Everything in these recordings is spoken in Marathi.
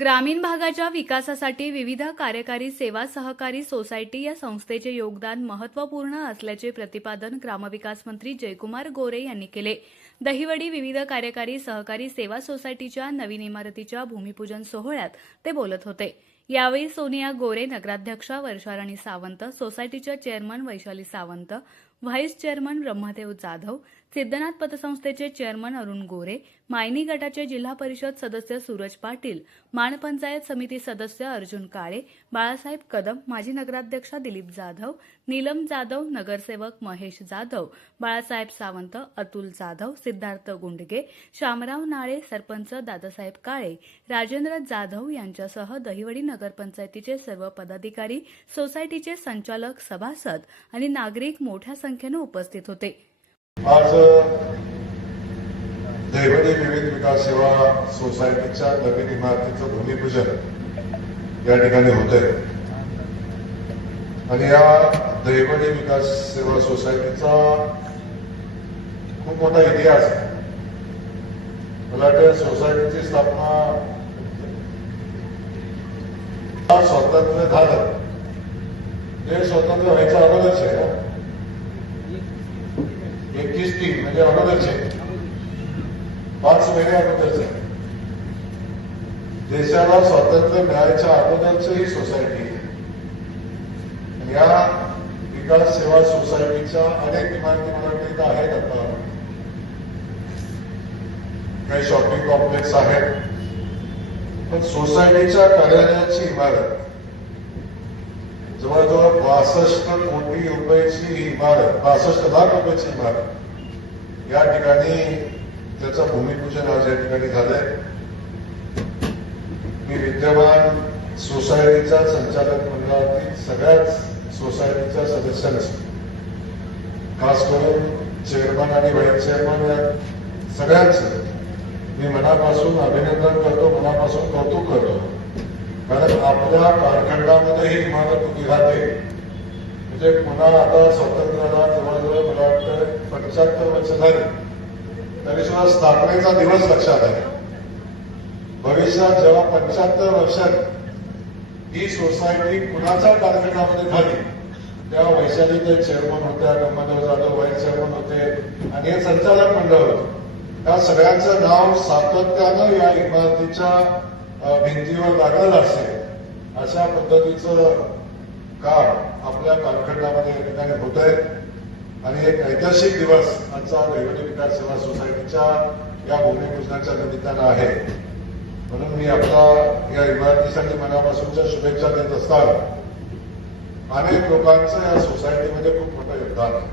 ग्रामीण भागाच्या विकासासाठी विविध कार्यकारी सेवा सहकारी सोसायटी या संस्थेचे योगदान महत्त्वपूर्ण असल्याचे प्रतिपादन ग्रामविकास मंत्री जयकुमार गोरे यांनी केले। दहिवडी विविध कार्यकारी सहकारी सेवा सोसायटीच्या नवीन इमारतीच्या भूमिपूजन सोहळ्यात ते बोलत होते। यावेळी सोनिया गोरे, नगराध्यक्षा वर्षाराणी सावंत, सोसायटीच्या chairman Vaishali Sawant, vice chairman Brahmadev Jadhav, Siddhanath पतसंस्थेचे चेअरमन अरुण गोरे, मायनी गटाचे जिल्हा परिषद सदस्य सूरज पाटील, माण पंचायत समिती सदस्य अर्जुन काळे, बाळासाहेब कदम, माजी नगराध्यक्षा दिलीप जाधव, नीलम जाधव, नगरसेवक महेश जाधव, बाळासाहेब सावंत, अतुल जाधव, सिद्धार्थ गुंडगे, शामराव नाळे, सरपंच दादासाहेब काळे, राजेंद्र जाधव यांच्यासह दहिवडी नगरपंचायतीचे सर्व पदाधिकारी, सोसायटीचे संचालक, सभासद आणि नागरिक मोठ्या संख्येने उपस्थित होते। आज दहिवडी विविध विकास सेवा सोसायटीच्या नवीन इमारतीचं भूमिपूजन या ठिकाणी होतंय आणि या दहिवडी विकास सेवा सोसायटीचा खूप मोठा इतिहास आहे। मला वाटतं सोसायटीची स्थापना स्वातंत्र्य झालं हे स्वातंत्र्य व्हायचं अगोदरच आहे। 21-3 म्हणजे अगोदरचे 5 महिने अगोदरचे देशाला स्वातंत्र्य मिळायच्या अगोदरची ही सोसायटी आहे। या विकास सेवा सोसायटीच्या अनेक इमारती मला वाटतं आहेत। आता काही शॉपिंग कॉम्प्लेक्स आहेत, पण सोसायटीच्या कार्यालयाची इमारत जवळजवळ 62 कोटी रुपयाची ही इमारत, 62 लाख रुपयाची इमारत या ठिकाणी त्याचं भूमिपूजन आज या ठिकाणी झालंय। मी विद्यमान सोसायटीच्या संचालक मंडळातील सगळ्याच सोसायटीच्या सदस्यांचं, खास करून चेअरमन आणि व्हाईस चेअरमन या सगळ्यांचं मी मनापासून अभिनंदन करतो, मनापासून कौतुक करतो। कारण आपल्या कालखंडामध्ये ही इमारत उभी राहते म्हणजे पुन्हा आता स्वातंत्र्याला जवळजवळ मला वाटतं 75 वर्ष झाली, तरी सुद्धा स्थापनेचा दिवस लक्षात आहे। भविष्यात जेव्हा 75 वर्षांनी ही सोसायटी कुणाच्या कालखंडामध्ये झाली, तेव्हा वैशाली ते चेअरमन होत्या, ब्रह्मदेव जाधव व्हाईस चेअरमन होते आणि हे संचालक मंडळ होते। त्या सगळ्यांचं नाव सातत्यानं या इमारतीच्या भिंतीवर लागलेलं असेल अशा पद्धतीचं काम आपल्या कालखंडामध्ये या ठिकाणी होत आहे आणि एक ऐतिहासिक दिवस आजचा दहिवडी विकास सेवा सोसायटीच्या या भूमिपूजनाच्या निमित्तानं आहे। म्हणून मी आपला या इमारतीसाठी मनापासूनच्या शुभेच्छा देत असताना अनेक लोकांचं या सोसायटीमध्ये खूप मोठं योगदान आहे।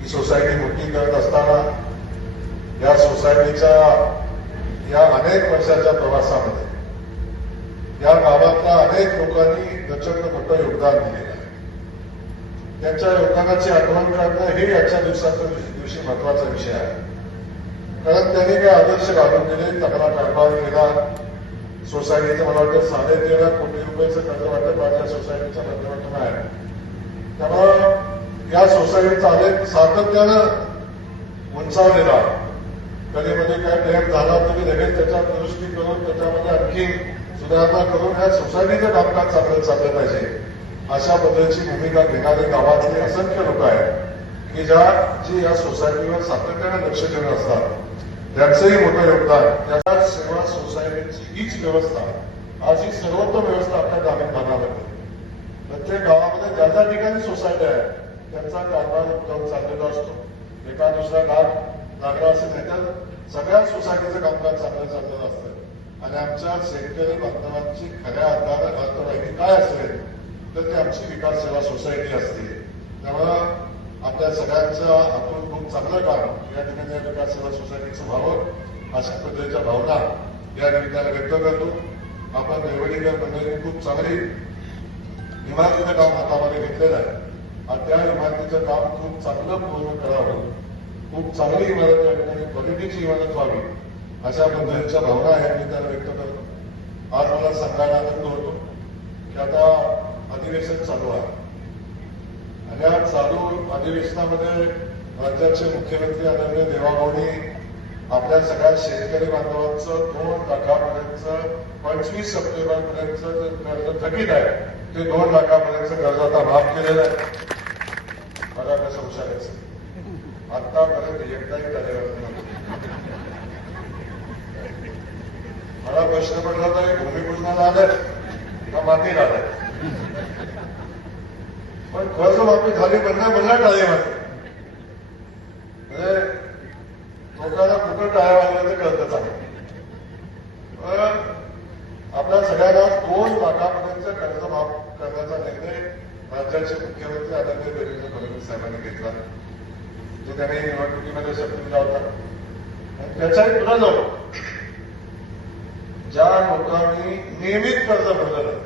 ही सोसायटी मोठी करत असताना या सोसायटीच्या या अनेक वर्षाच्या प्रवासामध्ये या गावातल्या अनेक लोकांनी प्रचंड मोठं योगदान दिलेलं आहे। त्यांच्या योगदानाची आठवण करणं हे याच्या दिवशी महत्वाचा विषय आहे। कारण त्यांनी काही आदर्श घालून दिले, तगडा कारभार केला। सोसायटीचं मला वाटतं 13.5 कोटी रुपयाचं कर्ज वाटप माझ्या सोसायटीच्या माध्यमातून आहे। त्यामुळं या सोसायटीचा आलेख सातत्यानं उंचावलेला, कधी मध्ये काय क्लेम झाला तरी लगेच त्याच्या दुरुस्ती करून त्याच्यामध्ये आणखी सुधारणा करून या सोसायटीचं कामकाज चाललं पाहिजे अशा पद्धतीची भूमिका घेणारे गावातले असंख्य लोक आहेत की जी या सोसायटीवर सातत्यानं लक्ष देत असतात। त्यांचंही मोठं योगदान। या सेवा सोसायटीची हीच व्यवस्था, आज ही सर्वोत्तम व्यवस्था आपल्या ग्रामीण भागामध्ये प्रत्येक गावामध्ये ज्या ज्या ठिकाणी सोसायटी आहे त्यांचा कारभार उत्तम चाललेला असतो। एका दुसरा गाव लागला असेल नाही तर सगळ्या सोसायटीचं कामकाज चाललेलं असतं आणि आमच्या शेतकरी बांधवांची खऱ्या अर्थवाहिनी काय असेल तर ती आमची विकास सेवा सोसायटी असते। त्यामुळं आपल्या सगळ्यांचं आपण खूप चांगलं काम या ठिकाणी विकास सेवा सोसायटीचं व्हावं अशा पद्धतीच्या भावना या निमित्ताने व्यक्त करतो। आपण दहिवडीकर मंडळींनी खूप चांगली इमारतीचं काम हातामध्ये घेतलेलं आहे आणि त्या इमारतीचं काम खूप चांगलं पूर्ण करावं, खूप चांगली इमारत या ठिकाणी क्वालिटीची इमारत व्हावी अशा पद्धतीच्या भावना या निमित्ताने व्यक्त करतो। आज मला सांगायला आनंद होतो की आता अधिवेशन चालू आहे आणि या चालू अधिवेशनामध्ये राज्याचे मुख्यमंत्री आदरणीय देवेंद्र आपल्या सगळ्या शेतकरी बांधवांचं 2 लाखापर्यंत 25 सप्टेंबरपर्यंत जे कर्ज थकीत आहे ते 2 लाखापर्यंत कर्ज आता माफ केलेलं आहे. बघा कसं हुशार आहे. आतापर्यंत एकदाही झालेलं नाही. मला प्रश्न पडला तर भूमिपूजनाला आलंय का मातीला आलंय, पण कर्जमाफी झाली म्हणणं टाळे मारले म्हणजे लोकांना कुठं टाळ्या वाजल्या तर कळतं चांगलं. आपल्या सगळ्यांना 2 लाखापर्यंत कर्ज माफ करण्याचा निर्णय राज्याचे मुख्यमंत्री आदरणीय देवेंद्र फडणवीस साहेबांनी घेतला, जो त्यांनी निवडणुकीमध्ये शपथ दिला होता. आणि त्याच्याही पुढे जाऊ ज्या लोकांनी नियमित कर्ज भरलं नाही,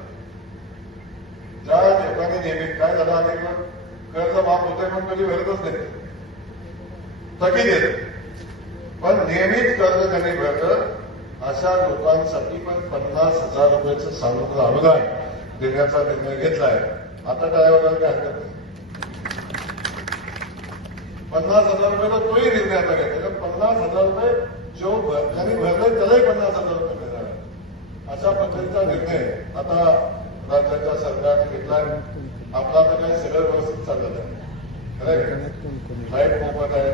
ज्या लोकांनी नियमित काय झालं अनेक कर्ज माफ होते पण कधी भरतच नाही, थकीत येते, पण नियमित कर्ज त्यांनी भरलं अशा लोकांसाठी पण 50,000 रुपयाचं सानुग्रह अनुदान देण्याचा निर्णय घेतलाय. आता टाळ्यावर काय हरकत नाही. 50,000 रुपयाचा तोही निर्णय आता घेतला. 50,000 रुपये जो ज्यांनी भरले त्यालाही 50,000 रुपये मिळणार अशा पद्धतीचा निर्णय आता राज्याच्या सरकारने घेतलाय. आपला आता काही सगळं व्यवस्थित चाललेलं आहे. लाईट मोफत आहे,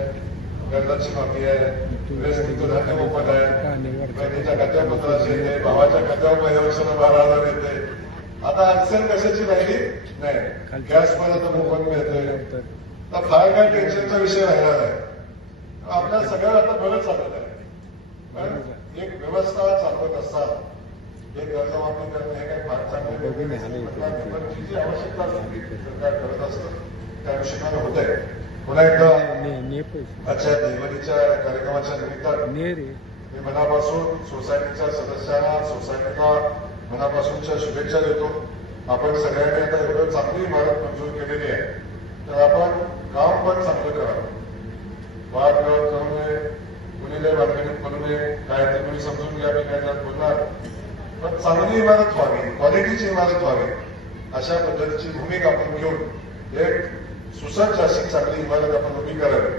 कर्जाची माफी आहे, गृहस्थीचं धान्य मोफत आहे, बहिणीच्या खात्यावर 1500 येते, भावाच्या खात्यावर पहिल्या वर्षाला 12,000 येते. आता अडचण कशाची राहिली नाही. गॅस पण आता मोफत मिळते. तर फार काय टेन्शनचा विषय राहिला नाही. आपल्या सगळ्या आता बरं चालत आहे. पण एक व्यवस्था चालवत असतात हे कर्जमाफी करणं हे काही फार चांगले पण जी जी आवश्यकता असते सरकार करत असतं त्या अनुषंगाने होत आहे. पुन्हा एकदा आजच्या दैवलीच्या कार्यक्रमाच्या निमित्तानं मी मनापासून सोसायटीच्या सदस्यांना सोसायटीला मनापासूनच्या शुभेच्छा देतो. आपण सगळ्यांनी आता एवढं चांगली इमारत मंजूर केलेली आहे तर आपण काम पण चांगलं करावं. वाद विरोध करू नये, कुणीला बांधणीत करू नये, काय ते कोणी समजून घ्या, मी काय त्यात बोलणार, पण चांगली इमारत व्हावी, क्वालिटीची इमारत व्हावी अशा पद्धतीची भूमिका आपण घेऊन एक सुसज्ज अशी चांगली इमारत आपण उभी करावी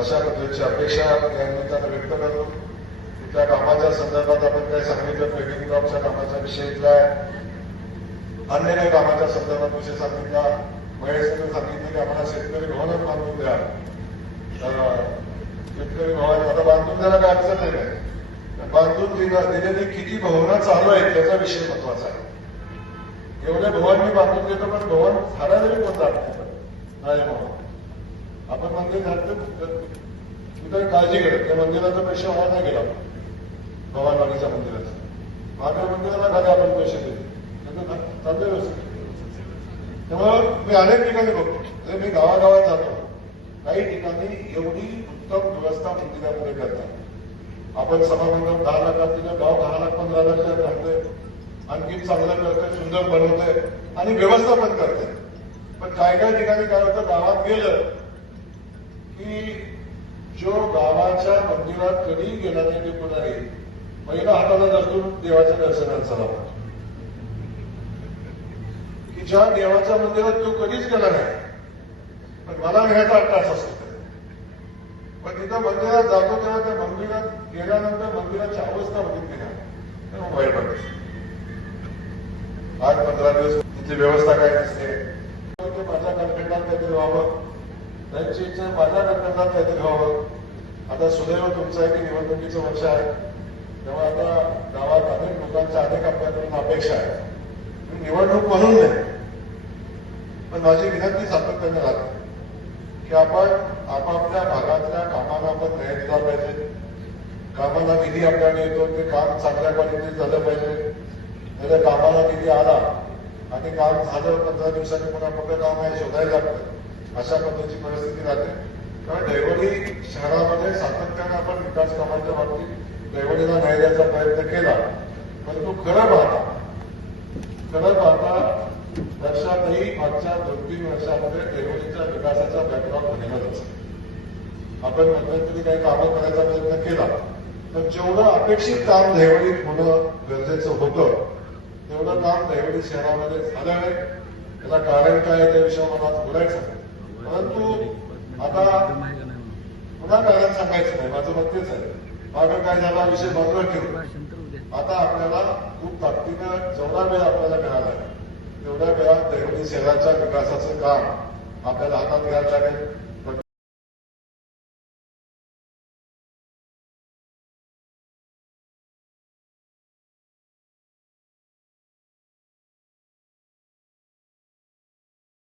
अशा पद्धतीची अपेक्षा या निमित्तानं व्यक्त करतो. त्या कामाच्या संदर्भात आपण काय सांगितलं, पेमेंट क्रॉपच्या कामाचा विषय इथला आहे. अन्य काही कामाच्या संदर्भात विषय सांगितला. महेशने सांगितलं की आम्हाला शेतकरी भवनच बांधून द्या. शेतकरी भवन आता बांधून द्यायला काय अडचण नाही. बांधून दिलेली किती भवनं चालू आहेत त्याचा विषय महत्वाचा आहे. एवढे भवन मी बांधून देतो पण भवन झाडाला कोण जात नाही भवन. आपण मंदिर घालतो तिथे काळजी घेत त्या मंदिराचा पैसे व्हायला नाही गेला भवानवाडीच्या मंदिराचा. माझ्या मंदिराला खाली आपण पैसे देतो चालले व्यवस्थित. त्यामुळं मी अनेक ठिकाणी बघतो, मी गावागावात जातो, काही ठिकाणी एवढी उत्तम व्यवस्था मंदिरामध्ये करतात. आपण सभामंडप 10 लाखात दिलं, गाव 10 लाख 15 लाखात घालतोय, आणखी चांगलं करतोय, सुंदर बनवतोय आणि व्यवस्था पण करतोय. पण काय काय ठिकाणी काय होतं, गावात गेलं की जो गावाच्या मंदिरात कधी गेला नाही ते पुढारी पहिला हाताला धरून देवाच्या दर्शनाला चला, की ज्या देवाच्या मंदिरात तो कधीच गेला नाही पण मला न्यायचा अट्टास असतो. पण तिथं मंदिरात जातो तेव्हा त्या मंदिरात गेल्यानंतर मंदिराची अवस्था बघितली नाही तेव्हा वाईट वाटते. आज 15 दिवस तिथली व्यवस्था काय नसते. माझ्या कारखान्यात काहीतरी व्हावं, त्यांची इच्छा माझ्या कारखान्यात काहीतरी व्हावं. आता सुदैव तुमचं आहे की निवडणुकीचं वर्ष आहे तेव्हा आता गावात अनेक लोकांच्या अनेक आपल्याकडून अपेक्षा आहे. मी निवडणूक म्हणून नाही पण माझी विनंती सातत्याने राहते की आपण आपापल्या भागातल्या कामाला आपण न्याय दिला पाहिजे. कामाला निधी आपल्याला येतो ते काम चांगल्या क्वालिटीत झालं पाहिजे. त्या कामाला निधी आला आणि काम झालं 15 दिवसांनी पुन्हा कुठं काम आहे शोधायला लागतं अशा पद्धतीची परिस्थिती राहते. कारण दैवडी शहरामध्ये सातत्याने आपण विकास कामाच्या बाबतीत दैवडीला न्याय द्यायचा प्रयत्न केला परंतु खरं पाहता वर्षातही मागच्या 2-3 वर्षामध्ये दैवडीच्या विकासाचा बॅकलॉग झालेलाच असतो. आपण मध्यंतरी काही कामं करायचा प्रयत्न केला तर जेवढं अपेक्षित काम दैवडीत होणं गरजेचं होतं तेवढं काम दैवडी शहरामध्ये झालं नाही. त्याला कारण काय त्या विषयावर मला आज बोलायचं परंतु आता पुन्हा कारण सांगायचं नाही. माझं मत तेच आहे मागं काय झाला विषय बाजूला ठेवला. आता आपल्याला खूप ताकदीनं जेवढा वेळ आपल्याला मिळाला आहे तेवढ्या वेळात दहिवडी शहराच्या विकासाचं काम आपल्याला हातात घ्यायला लागेल.